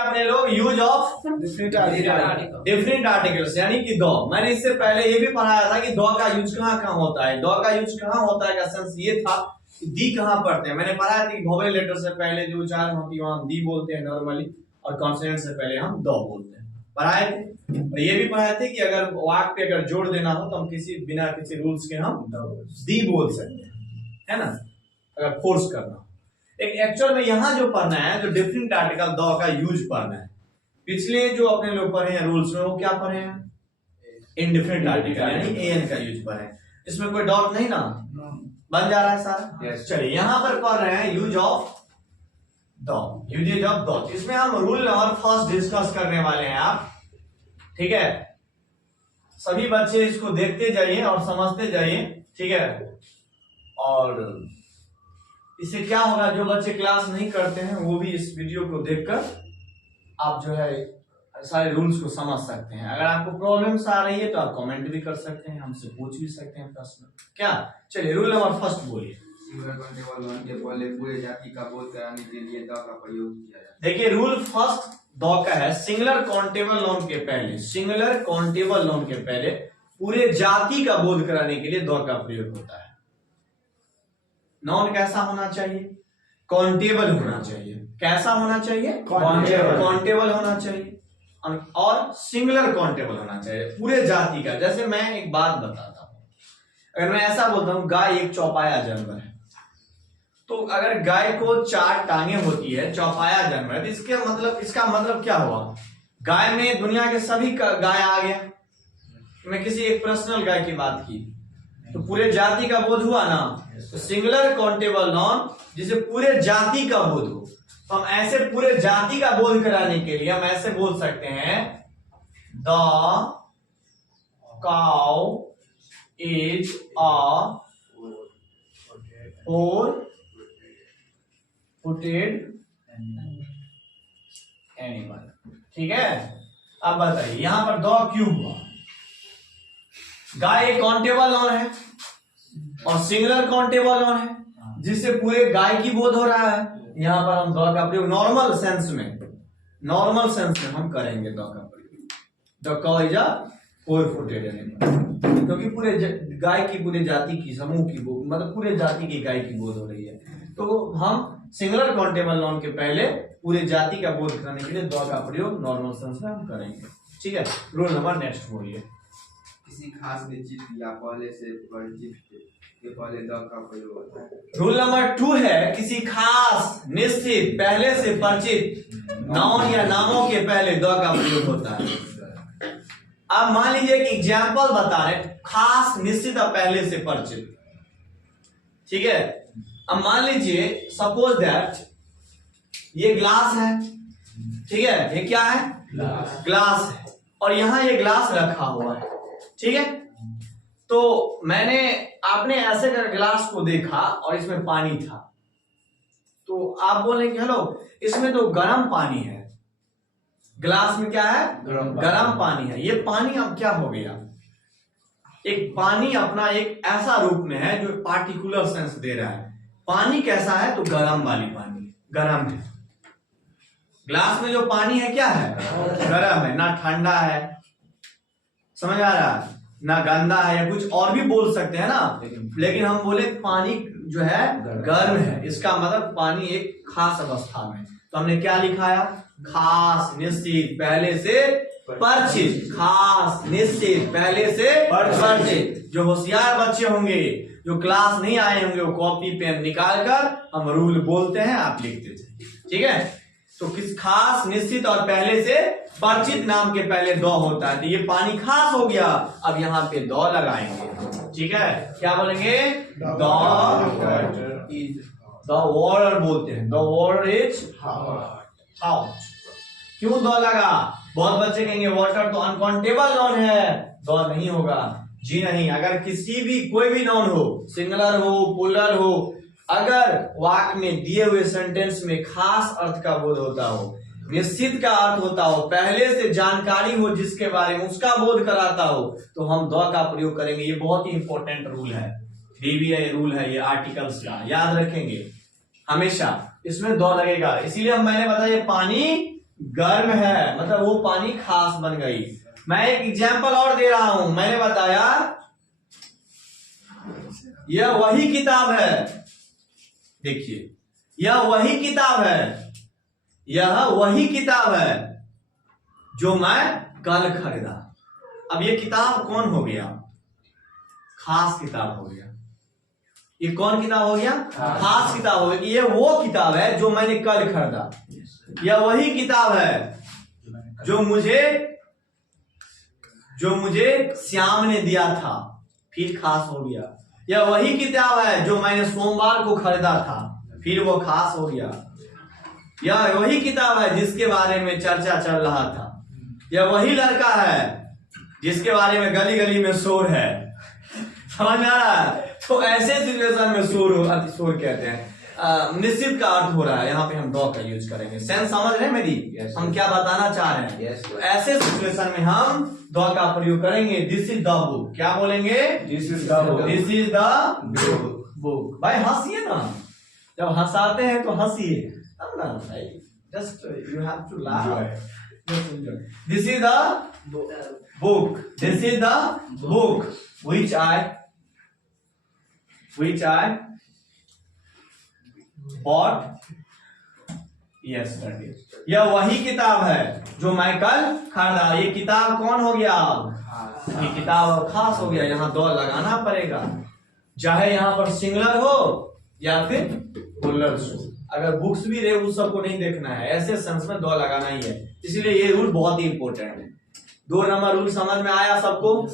अपने लोग use of different articles यानी कि दो। मैंने इससे पहले ये भी पढ़ाया था कि दो का यूज कहाँ कहाँ होता है। दो का यूज कहाँ होता है का सेंस ये था कि दी कहाँ पढ़ते हैं। मैंने पढ़ाया था कि वोवेल लेटर से पहले जो उच्चारण होती है वहां दी बोलते हैं नॉर्मली, और कॉन्सोनेंट से पहले हम दो बोलते हैं। पढ़ाए थे। और ये भी पढ़ाए थे कि अगर वाक्य पे अगर जोड़ देना हो तो हम बिना किसी रूल्स के हम दी बोल सकते हैं, है ना, अगर फोर्स करना हो। एक एक्चुअल में यहाँ जो पढ़ना है, जो डिफरेंट आर्टिकल दो का यूज पढ़ना है। पिछले जो अपने लोग पढ़े हैं रूल्स में वो क्या पढ़े हैं, इनडिफरेंट आर्टिकल यानी एन का यूज पढ़े हैं। इसमें कोई डाउट नहीं ना, बन जा रहा है सारा। चलिए यहाँ पर पढ़ रहे हैं यूज ऑफ दो, यूजेज ऑफ दो। इसमें हम रूल नंबर फर्स्ट डिस्कस करने वाले हैं आप, ठीक है। सभी बच्चे इसको देखते जाइए और समझते जाइए, ठीक है। और इससे क्या होगा, जो बच्चे क्लास नहीं करते हैं वो भी इस वीडियो को देखकर आप जो है सारे रूल्स को समझ सकते हैं। अगर आपको प्रॉब्लम्स आ रही है तो आप कमेंट भी कर सकते हैं, हमसे पूछ भी सकते हैं प्रश्न। क्या, चलिए रूल नंबर फर्स्ट बोलिए। सिंगल काउंटेबल वन के पहले पूरे जाति का बोध कराने के लिए द का प्रयोग किया जाता है। देखिए रूल फर्स्ट दो का है, सिंगुलर काउंटेबल नाउन के पहले, सिंगुलर काउंटेबल नाउन के पहले पूरे जाति का बोध कराने के लिए दो का प्रयोग होता है। नाउन कैसा होना चाहिए, काउंटेबल होना चाहिए। कैसा होना चाहिए, काउंटेबल होना चाहिए, और सिंगुलर काउंटेबल होना चाहिए, पूरे जाति का। जैसे मैं एक बात बताता हूं, अगर मैं ऐसा बोलता हूं गाय एक चौपाया जानवर है, तो अगर गाय को 4 टांगे होती है, चौपाया जानवर है, तो इसका मतलब क्या हुआ, गाय में दुनिया के सभी गाय आ गया। मैं किसी एक पर्सनल गाय की बात की तो पूरे जाति का बोध हुआ ना। तो सिंगुलर काउंटेबल नाउन जिसे पूरे जाति का बोध हो, तो हम ऐसे पूरे जाति का बोध कराने के लिए हम ऐसे बोल सकते हैं, the cow is a 4-footed animal, ठीक है। अब बताइए यहां पर दो क्यों हुआ। गाय एक काउंटेबल नाउन है और सिंगुलर काउंटेबल नाउन है जिससे पूरे गाय की बोध हो रहा है। यहां पर हम दो का प्रयोग नॉर्मल सेंस में हम करेंगे दो का प्रयोग। The cow is a 4-footed animal, क्योंकि पूरे गाय की, पूरे जाति की, समूह की, मतलब पूरे जाति की गाय की बोध हो रही है। तो हम सिंगुलर काउंटेबल नाउन के पहले पूरे जाति का बोध करने के लिए दो का प्रयोग नॉर्मल सेंस में हम करेंगे, ठीक है। रूल नंबर नेक्स्ट बोलिए। किसी खास निश्चित या पहले से परिचित के पहले द का प्रयोग होता है। रूल नंबर 2 है, किसी खास निश्चित पहले से परिचित नाउन या नामों के पहले द का प्रयोग होता है। अब मान लीजिए एक एग्जाम्पल बता रहे, खास निश्चित और पहले से परिचित, ठीक है। अब मान लीजिए सपोज दैट ये ग्लास है, ठीक है, ये क्या है, ग्लास है, और यहां ये ग्लास रखा हुआ है, ठीक है। तो आपने ऐसे कर ग्लास को देखा और इसमें पानी था, तो आप बोले कि हेलो इसमें तो गर्म पानी है, ग्लास में क्या है, गर्म पानी है। ये पानी अब क्या हो गया, एक पानी अपना एक ऐसा रूप में है जो पार्टिकुलर सेंस दे रहा है। पानी कैसा है, तो गर्म वाली पानी, गर्म है। ग्लास में जो पानी है क्या है, गर्म है, ना ठंडा है, समझ आ रहा है, ना गंदा है, या कुछ और भी बोल सकते हैं ना, लेकिन हम बोले पानी जो है गर्म है, इसका मतलब पानी एक खास अवस्था में। तो हमने क्या लिखाया, खास निश्चित पहले से परिचित, खास निश्चित पहले से परिचित। जो होशियार बच्चे होंगे, जो क्लास नहीं आए होंगे, वो कॉपी पेन निकाल कर हम रूल बोलते हैं, आप लिखते थे, ठीक है। तो किस खास निश्चित और पहले से परिचित नाम के पहले दो होता है, तो ये पानी खास हो गया। अब यहाँ पे दो लगाएंगे, ठीक है। क्या बोलेंगे, द वाटर बोलते हैं, द वाटर इज हॉट। क्यों दो लगा, बहुत बच्चे कहेंगे वाटर तो अनकाउंटेबल नाउन है, दो नहीं होगा। जी नहीं, अगर किसी भी कोई भी नाउन हो, सिंगुलर हो, प्लूरल हो, अगर वाक्य में दिए हुए सेंटेंस में खास अर्थ का बोध होता हो, निश्चित का अर्थ होता हो, पहले से जानकारी हो जिसके बारे में, उसका बोध कराता हो, तो हम दो का प्रयोग करेंगे। ये बहुत ही इंपॉर्टेंट रूल है, डीबीआई रूल है ये आर्टिकल्स का, याद रखेंगे हमेशा, इसमें दो लगेगा। इसीलिए मैंने बताया पानी गर्म है, मतलब वो पानी खास बन गई। मैं एक एग्जाम्पल और दे रहा हूं। मैंने बताया यह वही किताब है, देखिए यह वही किताब है, यह वही किताब है जो मैं कल खरीदा। अब ये किताब कौन हो गया? खास किताब हो गया। ये कौन किताब हो गया? खास किताब हो गया। ये वो किताब है जो मैंने कल खरीदा। यह वही किताब है जो मुझे श्याम ने दिया था, फिर खास हो गया। यह वही किताब है जो मैंने सोमवार को खरीदा था, फिर वो खास हो गया। यह वही किताब है जिसके बारे में चर्चा चल रहा था। यह वही लड़का है जिसके बारे में गली गली में शोर है। समझ में आ रहा है? तो ऐसे सिचुएशन में शोर कहते हैं। निश्चित का अर्थ हो रहा है, यहाँ पे हम द का यूज करेंगे। सेंस समझ रहे हैं मेरी? हम क्या बताना चाह रहे हैं? तो ऐसे सिचुएशन में हम द का प्रयोग करेंगे। This is the book. क्या बोलेंगे? This is the book. This is the book. भाई हंसिए ना, जब हंसाते हैं तो हंसिए तब ना भाई। Just you have to laugh. This is the book. This is the book which I bought yesterday। यह वही किताब है जो मैं कल खरीदा। ये किताब कौन हो गया? ये किताब खास हो गया। यहाँ दो लगाना पड़ेगा, चाहे यहाँ पर सिंगुलर हो या फिर प्लूरल हो। अगर बुक्स भी रहे उस सबको नहीं देखना है, ऐसे सेंस में दो लगाना ही है। इसलिए ये रूल बहुत ही इंपॉर्टेंट है। 2 नंबर रूल समझ में आया सबको?